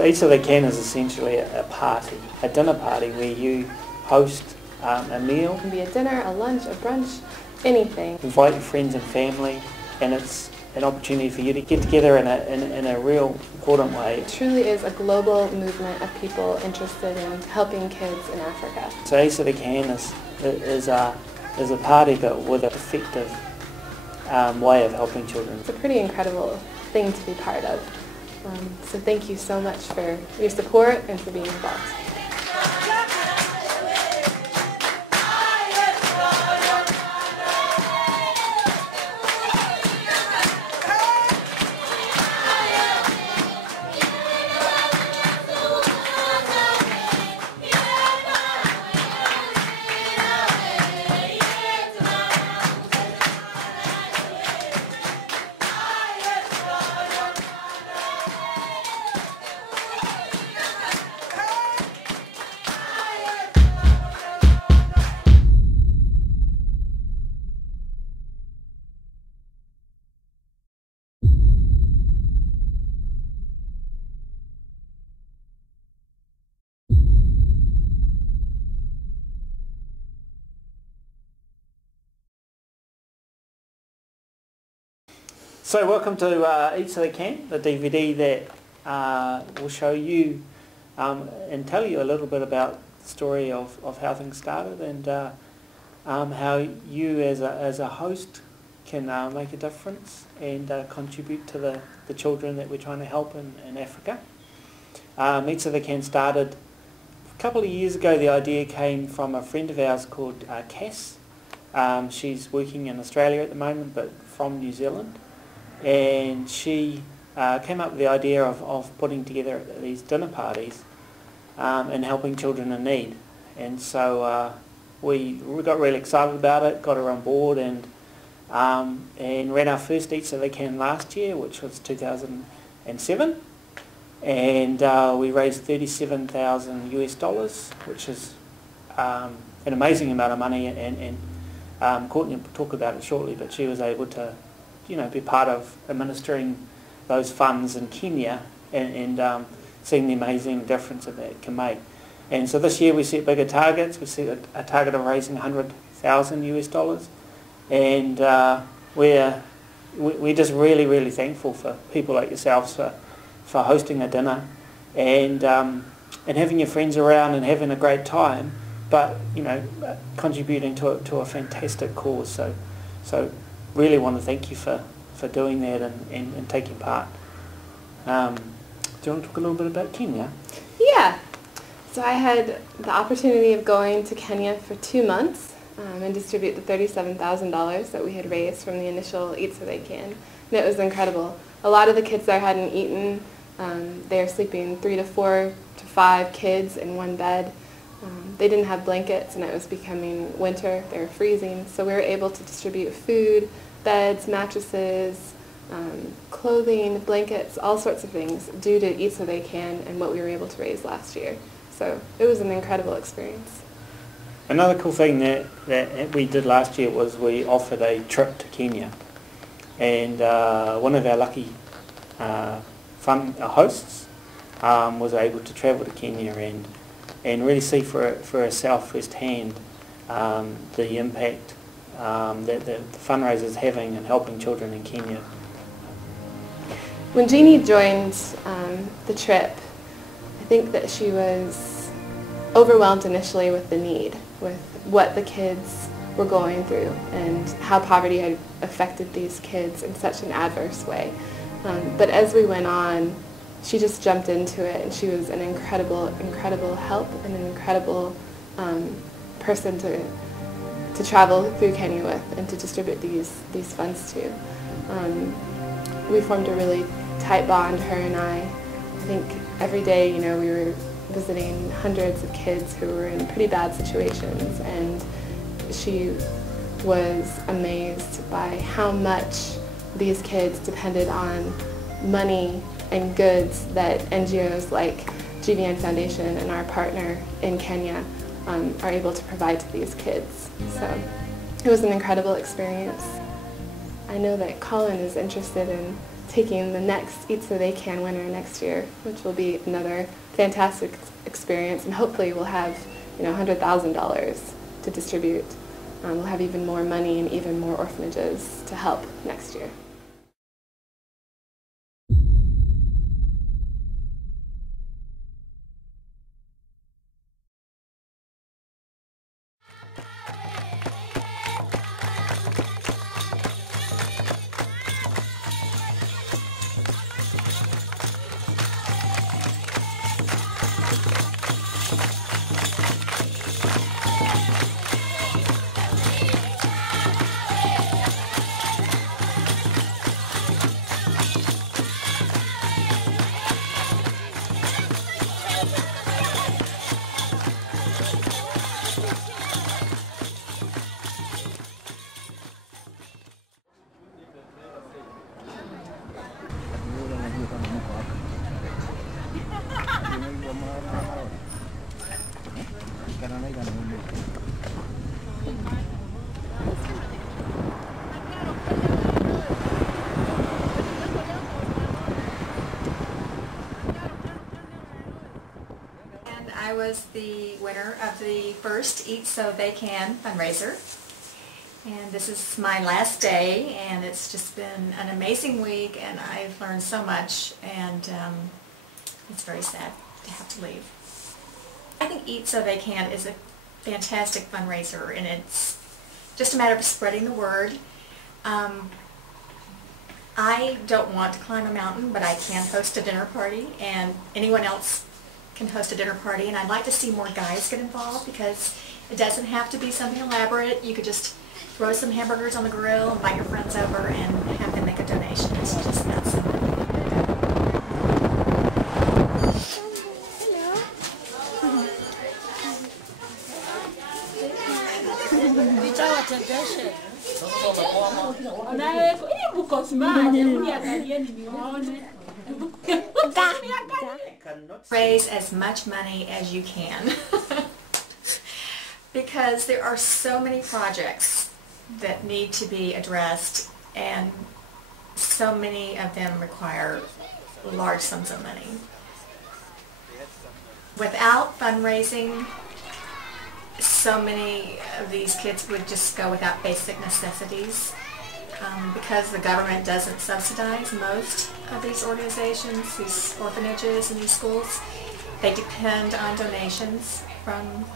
So Eat So They Can is essentially a party, a dinner party where you host a meal. It can be a dinner, a lunch, a brunch, anything. Invite your friends and family, and it's an opportunity for you to get together in a real important way. It truly is a global movement of people interested in helping kids in Africa. So Eat So They Can is a party but with an effective way of helping children. It's a pretty incredible thing to be part of. So thank you so much for your support and for being involved. So welcome to Eat So They Can, the DVD that will show you and tell you a little bit about the story of how things started and how you as a host can make a difference and contribute to the children that we're trying to help in Africa. Eat So They Can started a couple of years ago. The idea came from a friend of ours called Cass. She's working in Australia at the moment but from New Zealand. And she came up with the idea of putting together these dinner parties and helping children in need. And so we got really excited about it, got her on board, and ran our first Eat So They Can last year, which was 2007. And we raised $37,000 US, which is an amazing amount of money. And Courtney will talk about it shortly, but she was able to be part of administering those funds in Kenya and seeing the amazing difference that it can make. And so this year we set bigger targets. We set a target of raising $100,000 US, and we're just really thankful for people like yourselves for hosting a dinner and having your friends around and having a great time, but contributing to a fantastic cause. So really want to thank you for doing that and taking part. Do you want to talk a little bit about Kenya? Yeah. So I had the opportunity of going to Kenya for 2 months and distribute the $37,000 that we had raised from the initial Eat So They Can. And it was incredible. A lot of the kids there hadn't eaten. They were sleeping 3 to 4 to 5 kids in one bed. They didn't have blankets and it was becoming winter. They were freezing. So we were able to distribute food, beds, mattresses, clothing, blankets, all sorts of things due to Eat So They Can and what we were able to raise last year. So it was an incredible experience. Another cool thing that we did last year was we offered a trip to Kenya. And one of our lucky hosts was able to travel to Kenya and really see for herself firsthand the impact that the fundraiser is having and helping children in Kenya. When Jeannie joined the trip, I think that she was overwhelmed initially with the need, with what the kids were going through and how poverty had affected these kids in such an adverse way. But as we went on, she just jumped into it, and she was an incredible help and an incredible person to travel through Kenya with and to distribute these funds to. We formed a really tight bond, her and I think every day, we were visiting hundreds of kids who were in pretty bad situations, and she was amazed by how much these kids depended on money and goods that NGOs like GVN Foundation and our partner in Kenya are able to provide to these kids. So it was an incredible experience. I know that Colin is interested in taking the next Eat So They Can winner next year, which will be another fantastic experience, and hopefully we'll have $100,000 to distribute. We'll have even more money and even more orphanages to help next year. I was the winner of the first Eat So They Can fundraiser, and this is my last day, and it's just been an amazing week, and I've learned so much, and it's very sad to have to leave. I think Eat So They Can is a fantastic fundraiser, and it's just a matter of spreading the word. I don't want to climb a mountain, but I can host a dinner party, and anyone else can host a dinner party, and I'd like to see more guys get involved, because it doesn't have to be something elaborate. You could just throw some hamburgers on the grill, invite your friends over, and have them make a donation. It's just that simple. Raise as much money as you can because there are so many projects that need to be addressed, and so many of them require large sums of money. Without fundraising, so many of these kids would just go without basic necessities. Because the government doesn't subsidize most of these organizations, these orphanages and these schools, they depend on donations from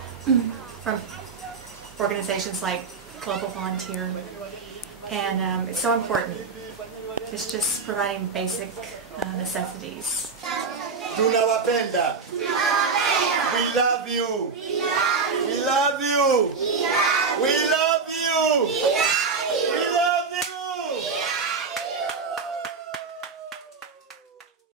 organizations like Global Volunteer, and it's so important. It's just providing basic necessities. Tunawapenda. We love you. We love you. We love you. We love